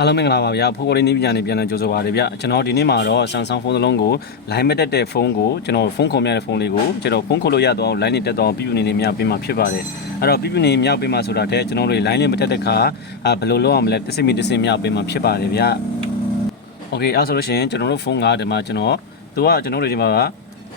အားလုံးမင်္ဂလာပါဗျာဖိုကိုလေးနီးပညာနဲ့ပြန်လည်ကြိုဆိုပါရစေဗျာကျွန်တော်ဒီနေ့မှာတော့ Samsung ဖုန်းတစ်လုံးကို line မတက်တဲ့ဖုန်းကိုကျွန်တော်ဖုန်းခုံရတဲ့ဖုန်းလေးကိုကျွန်တော်ဖုန်းခုံလို့ရတော့ line နဲ့တက်တော့ပြပြနေနေမြောက်ပေးမှာဖြစ်ပါတယ်အဲ့တော့ပြပြနေမြောက်ပေးမှာဆိုတာတဲ့ကျွန်တော်တို့ line နဲ့မတက်တဲ့ခါဘယ်လိုလုပ်အောင်လဲတစ်စင်မီတစ်စင်မြောက်ပေးမှာဖြစ်ပါတယ်ဗျာ Okay အဲ့ဆိုလို့ရှိရင်ကျွန်တော်တို့ဖုန်းကဒီမှာကျွန်တော်သူကကျွန်တော်တို့ဒီမှာက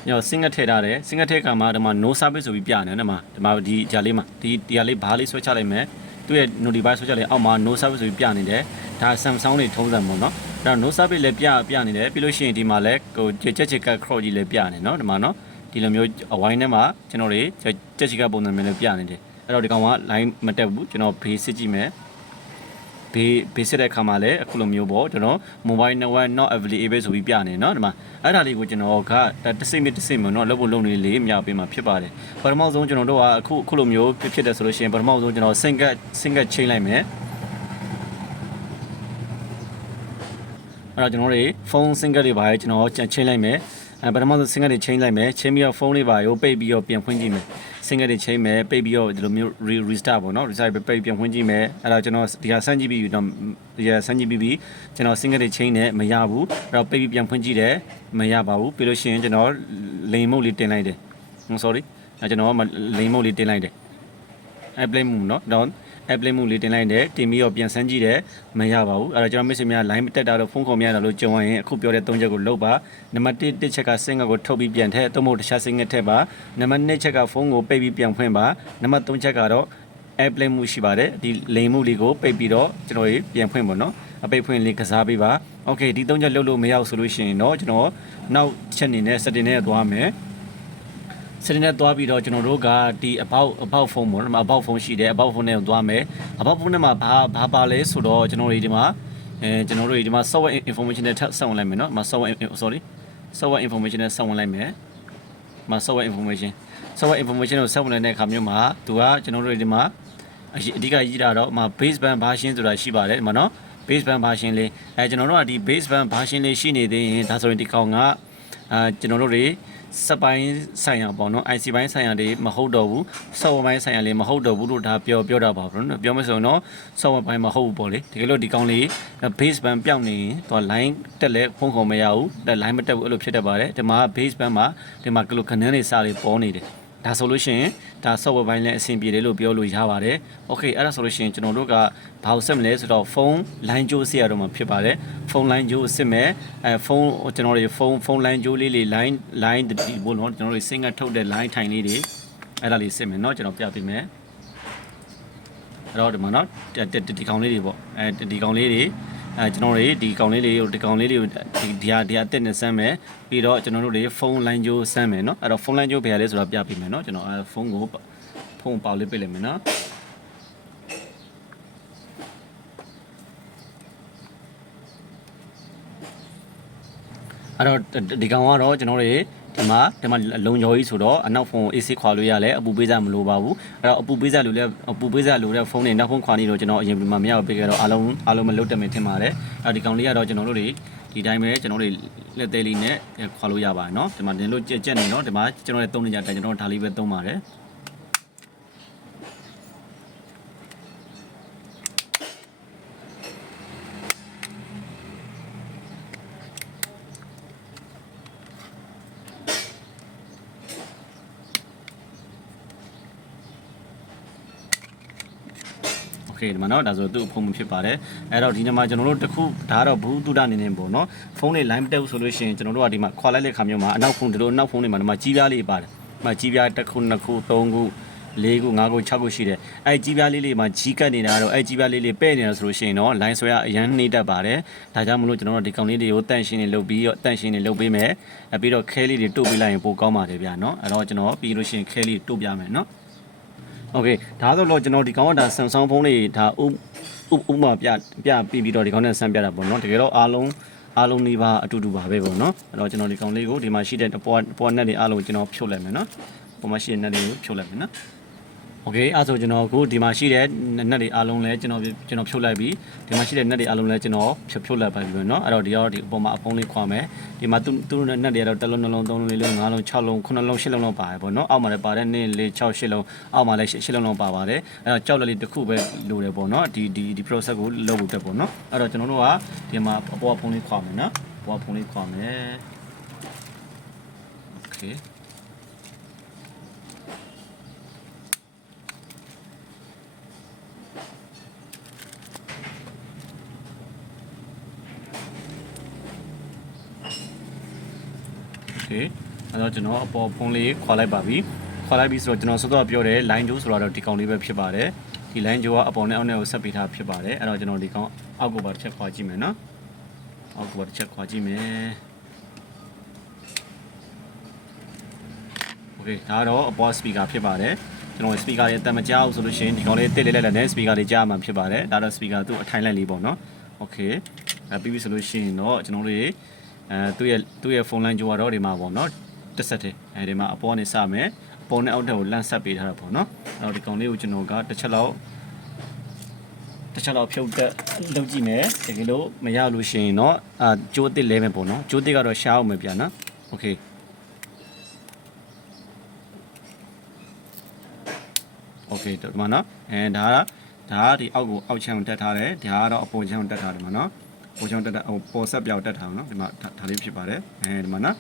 ညော single ထည့်ထားတယ် single ထည့်ခါမှာဒီမှာ no service ဆိုပြီးပြနေတယ်နော်ဒီမှာဒီဂျာလေးမှာဒီဒီဂျာလေးဘားလေးဆွဲချလိုက်မယ် သူ့ရဲ့ notify ဆွဲချလိုက်အောက်မှာ no service ဆိုပြီးပြနေတယ်ဒါ Samsung တွေထုံးစံပေါ့နော်အဲ့တော့ no service လည်းပြပြနေတယ်ပြီးလို့ရှိရင်ဒီမှာလည်းဟိုကြက်ချက်က crop ကြီးလည်းပြနေနော်ဒီမှာနော်ဒီလိုမျိုးအဝိုင်းထဲမှာကျွန်တော်တွေကြက်ချက်ကပုံစံမျိုးလည်းပြနေတယ်အဲ့တော့ဒီကောင်က line မတက်ဘူးကျွန်တော် base စစ်ကြည့်မယ် ဘေးဘေးစစ်တဲ့ခါမှာလည်းအခုလိုမျိုးပေါ့ကျွန်တော် mobile network not available ဆိုပြီးပြနေเนาะဒီမှာအဲ့ဒါလေးကိုကျွန်တော်ကတစ်စိမ့်မြတစ်စိမ့်မျိုးเนาะလုပ်ဖို့လုပ်နေလေးမြောက်ပေးမှာဖြစ်ပါတယ်ပထမဆုံးကျွန်တော်တို့ကအခုအခုလိုမျိုးဖြစ်ဖြစ်တယ်ဆိုလို့ရှိရင်ပထမဆုံးကျွန်တော် single single ချိန်လိုက်မယ်အဲ့တော့ကျွန်တော်တို့ဖုန်း single တွေပါရဲကျွန်တော်ချိန်လိုက်မယ်အဲပထမဆုံး single တွေချိန်လိုက်မယ်ချိန်ပြီးတော့ဖုန်းလေးပါရောပိတ်ပြီးတော့ပြန်ဖွင့်ကြည့်မယ် single တွေချိန်မယ်ပိတ်ပြီးတော့ဒီလိုမျိုး restart ပေါ့နော် restart ပိတ်ပြန်ဖွင့်ကြည့်မယ်အဲ့တော့ကျွန်တော်ဒီဟာစမ်းကြည့်ပြီးတော့ဒီဟာစမ်းကြည့်ပြီးပြီးကျွန်တော် single တွေချိန်နေမရဘူးအဲ့တော့ပိတ်ပြီးပြန်ဖွင့်ကြည့်တယ်မရပါဘူးပြီးလို့ရှိရင်ကျွန်တော်လိန်မုတ်လေးတင်လိုက်တယ် sorry အဲ့ကျွန်တော်ကလိန်မုတ်လေးတင်လိုက်တယ် airplane move เนาะတော့ airplane move လေးတင်လိုက်တယ်တင်ပြီးတော့ပြန်ဆန်းကြည့်တယ်မရပါဘူးအဲ့တော့ကျွန်တော်မိတ်ဆွေများ line တက်တာတော့ဖုန်းခေါ်များတာလို့ကြုံရရင်အခုပြောတဲ့၃ချက်ကိုလုပ်ပါနံပါတ်1တစ်ချက်က single ကိုထုတ်ပြီးပြန်ထည့်သို့မဟုတ်တခြား single ထည့်ပါနံပါတ်2ချက်ကဖုန်းကိုပိတ်ပြီးပြန်ဖွင့်ပါနံပါတ်3ချက်ကတော့ airplane move ရှိပါတယ်ဒီ lane move လေးကိုပိတ်ပြီးတော့ကျွန်တော်ပြန်ဖွင့်ပါเนาะအပိတ်ဖွင့်လေးကစားပေးပါโอเคဒီ၃ချက်လုပ်လို့မရဘူးဆိုလို့ရှိရင်တော့ကျွန်တော်နောက်ချက်အနေနဲ့ setting နဲ့သွားမယ် စနေနဲ့သွားပြီးတော့ကျွန်တော်တို့ကဒီ about about phone ပေါ့နော် about phone ရှိတယ် about phone နဲ့သွားမယ် about phone နဲ့မှာဘာဘာပါလဲဆိုတော့ကျွန်တော်တို့ဒီမှာအဲကျွန်တော်တို့ဒီမှာ software information နဲ့ထပ်ဆက်ဝင်လိုက်မယ်နော်ဒီမှာ software sorry software information နဲ့ဆက်ဝင်လိုက်မယ်ဒီမှာ software information software information ကိုဆက်ဝင်လိုက်တဲ့အခါမျိုးမှာသူကကျွန်တော်တို့ဒီမှာအအဓိကကြီးတာတော့ဒီမှာ base band version ဆိုတာရှိပါတယ်ဒီမှာနော် base band version လေးအဲကျွန်တော်တို့ကဒီ base band version လေးရှိနေသေးရင်ဒါဆိုရင်ဒီကောင်ကအာကျွန်တော်တို့တွေ စက်ပိုင်းဆိုင်ရာပေါ့နော် IC ပိုင်းဆိုင်ရာတွေမဟုတ်တော့ဘူး software ပိုင်းဆိုင်ရာလေးမဟုတ်တော့ဘူးလို့ဒါပြောပြောတာပါဘနော်ပြောမဆိုတော့ software ပိုင်းမဟုတ်ဘူးပေါ့လေတကယ်လို့ဒီကောင်လေး base band ပြောင်းနေရင်သူက line တက်လဲဖုန်းခေါ်မရဘူးဒါ line မတက်ဘူးအဲ့လိုဖြစ်တတ်ပါတယ်ဒီမှာ base band မှာဒီမှာကလိုခနန်းတွေစာတွေပေါ်နေတယ် ဒါဆိုလို့ရှိရင်ဒါ software ဘိုင်းလည်းအဆင်ပြေတယ်လို့ပြောလို့ရပါတယ်။ Okay အဲ့ဒါဆိုလို့ရှိရင်ကျွန်တော်တို့ကဘာလို့ဆက်မလဲဆိုတော့ဖုန်း line ကြိုးစစ်ရတော့မှာဖြစ်ပါတယ်။ဖုန်း line ကြိုးစစ်မယ်။အဲဖုန်းကျွန်တော်တို့ဖုန်းဖုန်း line ကြိုးလေးလေး line line ဒီဘောလုံးကျွန်တော်တို့ singer ထုတ်တဲ့ line ထိုင်လေးတွေအဲ့ဒါလေးစစ်မယ်เนาะကျွန်တော်ပြပေးမယ်။အဲ့တော့ဒီမှာเนาะဒီကောင်လေးတွေပေါ့။အဲဒီကောင်လေးတွေ အဲကျွန်တော်တို့ဒီကောင်လေးလေးကိုဒီကောင်လေးလေးကိုဒီဒီဟာဒီဟာတက်နေစမ်းမယ်ပြီးတော့ကျွန်တော်တို့တွေဖုန်းလိုင်းကြိုးစမ်းမယ်နော်အဲ့တော့ဖုန်းလိုင်းကြိုးဘယ်ဟာလဲဆိုတော့ပြပေးမယ်နော်ကျွန်တော်အဲဖုန်းကိုဖုန်းပေါက်လေးပြလိုက်မယ်နော်အဲ့တော့ဒီကောင်ကတော့ကျွန်တော်တို့ ဒီမှာဒီမှာလုံကျော်ကြီးဆိုတော့အနောက်ဖုန်း AC ခွာလို့ရလဲအပူပေးစားမလိုပါဘူးအဲ့တော့အပူပေးစားလို့လဲအပူပေးစားလို့တဲ့ဖုန်းနဲ့နောက်ဖုန်းခွာနေတော့ကျွန်တော်အရင်ဒီမှာမရပေးခဲ့တော့အားလုံးအားလုံးမလွတ်တက်မယ်ထင်ပါတယ်အဲ့ဒီကောင်လေးကတော့ကျွန်တော်တို့တွေဒီတိုင်းပဲကျွန်တော်တို့လက်သေးလေးနဲ့ခွာလို့ရပါเนาะဒီမှာတင်လို့ကြက်ကြက်နေเนาะဒီမှာကျွန်တော်လည်းသုံးနေကြတယ်ကျွန်တော်ဒါလေးပဲသုံးပါတယ် credit မှာနော်ဒါဆိုသူ့အဖုံမဖြစ်ပါတယ်အဲ့တော့ဒီနေ့မှာကျွန်တော်တို့တခုဒါကတော့ဘူးတုဒအနေနဲ့ပေါ့နော်ဖုန်းတွေ line မတက်ဘူးဆိုလို့ရှိရင်ကျွန်တော်တို့ကဒီမှာခွာလိုက်တဲ့ခါမျိုးမှာအနောက်ဖုန်းဒီလိုအနောက်ဖုန်းတွေမှာဒီမှာကြီးပြားလေးပါတယ်ဒီမှာကြီးပြားတစ်ခုနှစ်ခုသုံးခုလေးခု၅ခု6ခုရှိတယ်အဲ့ကြီးပြားလေးလေးမှာကြီးကတ်နေတာတော့အဲ့ကြီးပြားလေးလေးပဲ့နေတာဆိုလို့ရှိရင်တော့ line ဆွဲရအရန်နှိမ့်တတ်ပါတယ်ဒါကြောင့်မလို့ကျွန်တော်တို့ဒီကောင်လေးတွေကိုတန့်ရှင်းနေလုပ်ပြီးတော့တန့်ရှင်းနေလုပ်ပေးမယ်ပြီးတော့ခဲလေးတွေတုတ်ပေးလိုက်ရင်ပိုကောင်းပါတယ်ဗျာနော်အဲ့တော့ကျွန်တော်ပြီးလို့ရှိရင်ခဲလေးတုတ်ပြမယ်နော် โอเคဒါဆိုတော့ကျွန်တော်ဒီကောင်ကဒါ Samsung ဖုန်းလေးဒါဥဥဥမာပြပြပြီးပြီးတော့ဒီကောင်နဲ့ဆန်းပြတာပေါ့နော်တကယ်တော့အားလုံးအားလုံးနေပါအတူတူပါပဲပေါ့နော်အဲ့တော့ကျွန်တော်ဒီကောင်လေးကိုဒီမှာရှိတဲ့ပေါ်ပေါ်နက်တွေအားလုံးကျွန်တော်ဖြုတ်လိုက်မယ်နော်ပေါ်မှာရှိတဲ့နက်တွေကိုဖြုတ်လိုက်မယ်နော် โอเคအဲ့ဆိုကျွန်တော်အခုဒီမှာရှိတဲ့နက်တွေအားလုံးလဲကျွန်တော်ကျွန်တော်ဖြုတ်လိုက်ပြီဒီမှာရှိတဲ့နက်တွေအားလုံးလဲကျွန်တော်ဖြုတ်ဖြုတ်လိုက်ပါပြီเนาะအဲ့တော့ဒီရောဒီအပေါ်မှာအဖုံးလေးခွာမယ်ဒီမှာသူသူတို့နက်တွေကတော့တစ်လုံးနှလုံးသုံးလုံးလေးလုံးငါးလုံး6လုံး9လုံး10လုံးလောက်ပါတယ်ပေါ့เนาะအောက်မှာလည်းပါတယ်1 4 6 8လုံးအောက်မှာလည်း10လုံးလောက်ပါပါတယ်အဲ့တော့ကြောက်လက်လေးတစ်ခုပဲလိုတယ်ပေါ့เนาะဒီဒီဒီ process ကိုလုပ်ဖို့တက်ပေါ့เนาะအဲ့တော့ကျွန်တော်တို့ကဒီမှာအပေါ်အဖုံးလေးခွာမယ်เนาะအပေါ်အဖုံးလေးခွာမယ်โ okay အဲ့တော့ကျွန်တော်အပေါ်ဖုန်းလေးခွာလိုက်ပါပြီခွာလိုက်ပြီဆိုတော့ကျွန်တော်စောစောပြောတယ် line ဂျိုးဆိုတာတော့ဒီကောင်လေးပဲဖြစ်ပါတယ်ဒီ line ဂျိုးကအပေါ်နဲ့အောက်နဲ့ကိုဆက်ပေးထားဖြစ်ပါတယ်အဲ့တော့ကျွန်တော်ဒီကောင်အောက်ကိုပါတစ်ချက်ခွာကြည့်မယ်နော်အောက်ကိုပါတစ်ချက်ခွာကြည့်မယ် okay ဒါတော့အပေါ် speaker ဖြစ်ပါတယ်ကျွန်တော် speaker ရဲ့တမကြောက်ဆိုလို့ရှိရင်ဒီကောင်လေးတက်လေးလိုက်လိုက်နဲ့ speaker လေးကြားမှဖြစ်ပါတယ်ဒါတော့ speaker သူ့အထိုင်လိုက်လေးပေါ့နော် okay ပြီးပြီဆိုလို့ရှိရင်တော့ကျွန်တော်တို့ အဲသူ့ရဲ့သူ့ရဲ့ဖုန်းလိုင်းကြိုးကတော့ဒီမှာပေါ့နော်တက်ဆက်တယ်အဲဒီမှာအပေါ်နေစမယ်အပေါ်နဲ့အောက်ထပ်ကိုလန့်ဆက်ပေးထားတာပေါ့နော်အဲ့တော့ဒီကောင်လေးကိုကျွန်တော်ကတစ်ချက်လောက်တစ်ချက်လောက်ဖြုတ်တက်လုပ်ကြည့်မယ်တကယ်လို့မရလို့ရှိရင်တော့အာကြိုးတစ်လဲမယ်ပေါ့နော်ကြိုးတစ်ကတော့ရှားအောင်မယ်ပြန်နော်โอเคโอเคဒီမှာနော်အဲဒါကဒါကဒီအောက်ကိုအောက်ချမ်းကိုတက်ထားတယ်ဒါကတော့အပေါ်ချမ်းကိုတက်ထားတယ်မှာနော် ပေါ်ချမ်းတက်တာဟိုပေါ်ဆက်ပြောက်တက်ထားအောင်နော်ဒီမှာဒါလေးဖြစ်ပါတယ်အဲဒီမှာနော်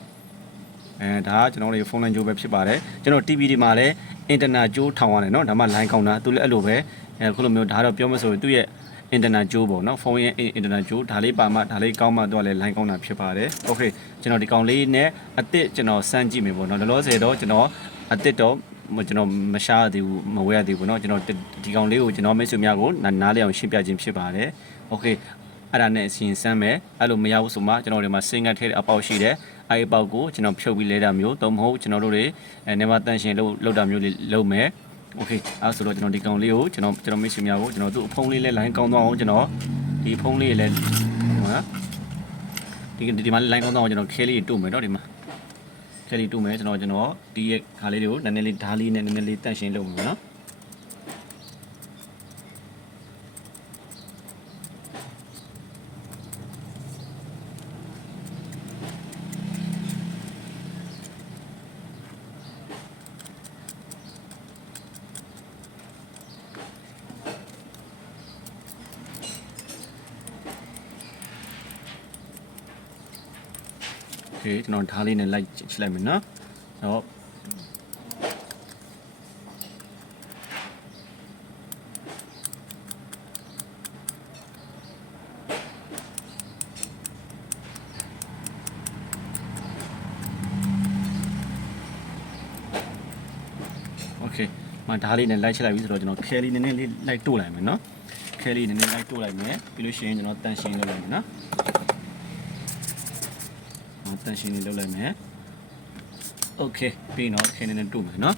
အဲဒါကကျွန်တော်တို့ဖုန်းလိုင်းကြိုးပဲဖြစ်ပါတယ်ကျွန်တော် TV ဒီမှာလည်းအင်တာနက်ကြိုးထောင်ရတယ်နော်ဒါမှ line ကောင်းတာသူလည်းအဲ့လိုပဲအဲခုလိုမျိုးဒါတော့ပြောမဆိုရင်သူ့ရဲ့အင်တာနက်ကြိုးပေါ့နော်ဖုန်းရဲ့အင်တာနက်ကြိုးဒါလေးပါမှဒါလေးကောင်းမှတော့လည်း line ကောင်းတာဖြစ်ပါတယ်โอเคကျွန်တော်ဒီကောင်လေးနဲ့အစ်စ်ကျွန်တော်စမ်းကြည့်မယ်ပေါ့နော်လောလောဆယ်တော့ကျွန်တော်အစ်စ်တော့မကျွန်တော်မရှားသေးဘူးမဝဲရသေးဘူးเนาะကျွန်တော်ဒီကောင်လေးကိုကျွန်တော်မိတ်ဆွေများကိုနားလည်အောင်ရှင်းပြခြင်းဖြစ်ပါတယ်โอเค အဲ့ဒါနဲ့အစီရင်စမ်းမယ်အဲ့လိုမရဘူးဆိုမှကျွန်တော်ဒီမှာစင်ကတ်ထဲအပေါက်ရှိတယ်အဲ့ဒီအပေါက်ကိုကျွန်တော်ဖြုတ်ပြီးလဲတာမျိုးတော့မဟုတ်ကျွန်တော်တို့တွေအဲနေမတန်ရှင်လို့လောက်တာမျိုးလေးလုပ်မယ်โอเคအဲ့ဆိုတော့ကျွန်တော်ဒီကောင်လေးကိုကျွန်တော်ကျွန်တော်မိတ်ဆွေများကိုကျွန်တော်သူ့အဖုံးလေးလဲ line ကောင်းသွားအောင်ကျွန်တော်ဒီဖုံးလေးလည်းဟိုနော်ဒီဒီမှာ line ကောင်းသွားအောင်ကျွန်တော်ခဲလေးတို့မယ်เนาะဒီမှာခဲလေးတို့မယ်ကျွန်တော်ကျွန်တော်ဒီရဲ့ခါလေးတွေကိုနည်းနည်းလေးဓာလေးနဲ့နည်းနည်းလေးတန့်ရှင်းလုပ်မယ်เนาะ โอเคကျွန်တော်ဓာတ်လေးနဲ့လိုက်ချိလိုက်မယ်နော်တော့โอเคမဓာတ်လေးနဲ့လိုက်ချိလိုက်ပြီဆိုတော့ကျွန်တော်ခဲလေးနည်းနည်းလေးလိုက်တို့လိုက်မယ်နော်ခဲလေးနည်းနည်းလိုက်တို့လိုက်မယ်ပြီးလို့ရှိရင်ကျွန်တော်တန်ရှင်းလုပ်လိုက်မယ်နော် တန်ရှင်းလေးလုပ်လိုက်မယ်โอเคပြီးတော့ခင်းနေနေတူမယ်နော်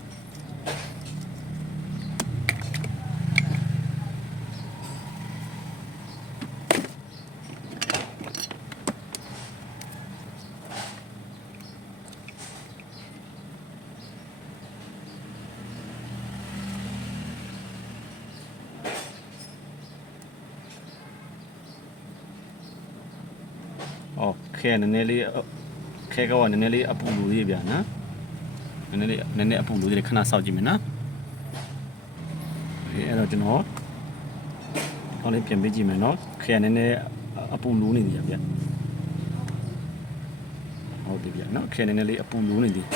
โอเคနည်းနည်းလေး ခဲကောကနည်းနည်းလေးအပူလူလေးဗျာနော်နည်းနည်းလေးနည်းနည်းအပူလူလေးခဏစောက်ကြည့်မယ်နော်အဲအဲ့တော့ကျွန်တော်ကောင်းလေးပြန်ပေးကြည့်မယ်နော်ခဲနည်းနည်းအပူလူနေတယ်ဗျာဟုတ်ပြီဗျာနော်ခဲနည်းနည်းလေးအပူလူနေတယ်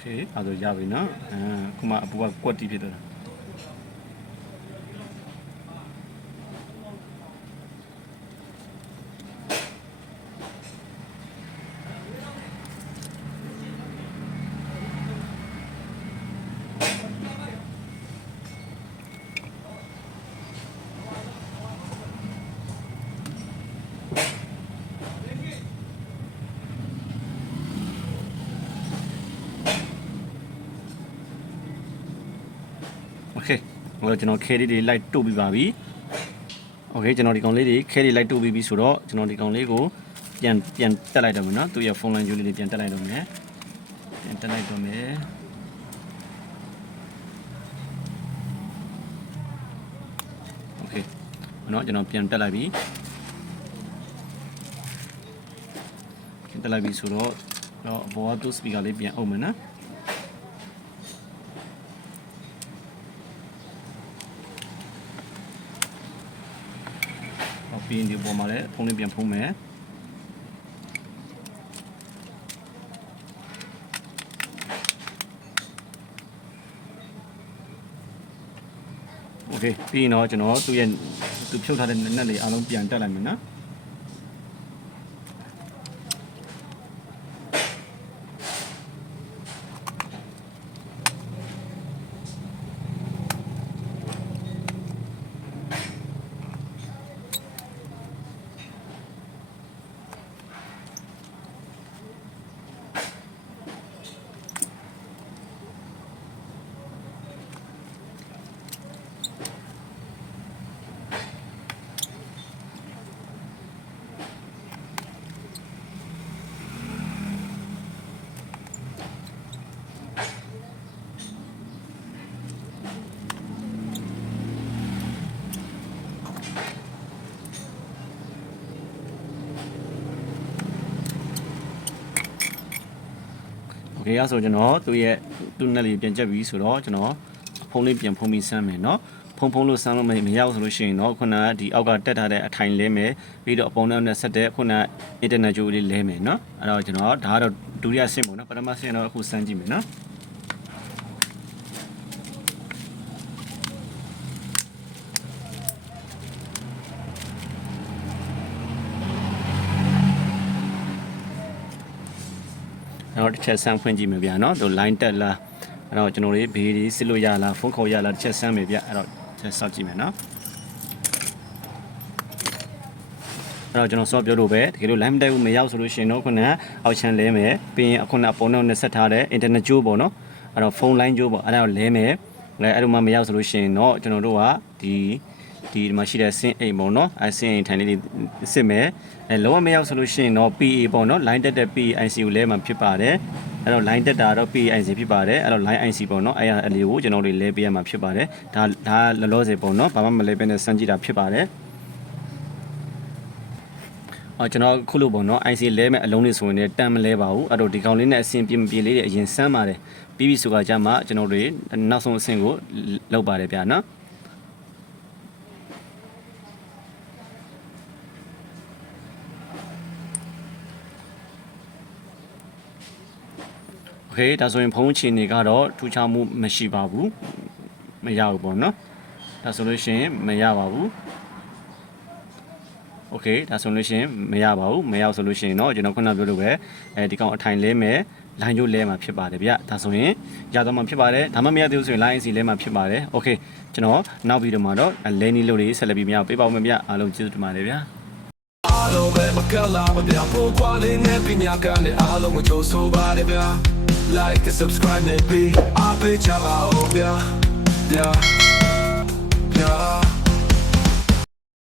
โอเคအဲ့ဒါရပြီနော်အဲခုမှအပူကကွက်တီးဖြစ်သွားတာ โอเคဟိုကျွန်တော်ခဲလေးတွေလိုက်တို့ပြီးပါပြီโอเคကျွန်တော်ဒီကောင်လေးတွေခဲလေးလိုက်တို့ပြီးပြီဆိုတော့ကျွန်တော်ဒီကောင်လေးကိုပြန်ပြန်တက်လိုက်တော့မယ်เนาะသူရဲ့ဖုန်းလိုင်းဂျိုးလေးတွေပြန်တက်လိုက်တော့မယ်ပြန်တက်လိုက်တော့မယ်โอเคเนาะကျွန်တော်ပြန်တက်လိုက်ပြီပြန်တက်လိုက်ပြီဆိုတော့တော့ဘောကသူ့စပီကာလေးပြန်အုပ်မယ်နော် ပြီးရင်ဒီပေါ်မှာလည်းဖုန်းလေးပြန်ဖုံးမယ်โอเคပြီးရင်တော့ကျွန်တော်သူ့ရဲ့သူဖြုတ်ထားတဲ့နက်လေးအားလုံးပြန်တက်လိုက်မယ်နော် โอเคအဲ့ဆိုကျွန်တော်သူ့ရဲ့သူ့နက်လေးပြန်ချက်ပြီဆိုတော့ကျွန်တော်ဖုန်းလေးပြန်ဖုံးပြီးစမ်းမယ်เนาะဖုံဖုံးလို့စမ်းလို့မမရဘူးဆိုလို့ရှိရင်တော့ခုနကဒီအောက်ကတက်ထားတဲ့အထိုင်လဲမယ်ပြီးတော့အပုံနဲ့ဆက်တဲ့ခုနအင်တာနက်ဂျိုးလေးလဲမယ်เนาะအဲ့တော့ကျွန်တော်ဒါကတော့ဒုတိယဆင့်ပေါ့เนาะပထမဆင့်တော့အခုစမ်းကြည့်မယ်เนาะ အဲ့တော့တစ်ချက်ဆန်းဖွင့်ကြည့်မယ်ဗျာနော်သူ line တက်လားအဲ့တော့ကျွန်တော်တို့ဘေးဒီစစ်လို့ရလားဖုန်းခေါ်ရလားတစ်ချက်ဆန်းမယ်ဗျအဲ့တော့တစ်ချက်စောင့်ကြည့်မယ်နော်အဲ့တော့ကျွန်တော်စောပြောလို့ပဲတကယ်လို့ line မတက်ဘူးမရောက်ဆိုလို့ရှိရင်တော့ခုနကအောက်ချမ်းလဲမယ်ပြီးရင်အခုနအပေါ်နောက်နဲ့ဆက်ထားတဲ့ internet ကြိုးပေါ့နော်အဲ့တော့ဖုန်း line ကြိုးပေါ့အဲ့ဒါကိုလဲမယ်အဲ့အဲ့လိုမှမရောက်ဆိုလို့ရှိရင်တော့ကျွန်တော်တို့ကဒီ ဒီမှာရှိတဲ့ဆင်းအိမ်ပေါ့နော်အဲဆင်းအိမ်ထိုင်လေးတွေစစ်မယ်အဲလုံးဝမရောက်ဆိုလို့ရှိရင်တော့ PA ပေါ့နော် line တက်တဲ့ PIC ကိုလဲမှာဖြစ်ပါတယ်အဲ့တော့ line တက်တာတော့ PIC ဖြစ်ပါတယ်အဲ့တော့ line IC ပေါ့နော်အဲ့ရအလေးကိုကျွန်တော်တို့လဲပေးရမှာဖြစ်ပါတယ်ဒါဒါလောလောဆယ်ပေါ့နော်ဘာမှမလဲပဲနဲ့စမ်းကြည့်တာဖြစ်ပါတယ်အော်ကျွန်တော်ခုလို့ပေါ့နော် IC လဲမဲ့အလုံးလေးဆိုရင်လည်းတန်မလဲပါဘူးအဲ့တော့ဒီကောင်လေးနဲ့အဆင်ပြေမပြေလေးတွေအရင်စမ်းပါတယ်ပြီးပြီဆိုကြကြမှာကျွန်တော်တို့နောက်ဆုံးအဆင့်ကိုလောက်ပါတယ်ဗျာနော် okay ဒါဆိုရင်ဖုံးချင်နေကတော့ထူးခြားမှုမရှိပါဘူးမရဘူးပေါ့နော်ဒါဆိုလို့ရှိရင်မရပါဘူး okay ဒါဆိုလို့ရှိရင်မရပါဘူးမရဆိုလို့ရှိရင်တော့ကျွန်တော်ခုနပြောလို့ပဲအဲဒီကောင်အထိုင်လဲမယ် line ကျိုးလဲမှာဖြစ်ပါတယ်ဗျဒါဆိုရင်ရတော့မှာဖြစ်ပါတယ်ဒါမှမရသေးဘူးဆိုရင် line AC လဲမှာဖြစ်ပါတယ် okay ကျွန်တော်နောက်ဗီဒီယိုမှာတော့လဲနီးလို့လေးဆက်လက်ပြီးမြောက်ပေးပါဦးမယ်ဗျအားလုံးကျေးဇူးတင်ပါတယ်ဗျာအားလုံးပဲမကလာမပြဖို့ကွာလေးနဲ့ပညာကလည်းအားလုံးကိုကြိုးဆိုပါတယ်ဗျာ like and subscribe နဲ့ပြီးအားပေးချပါဦးဗျာ yeah yeah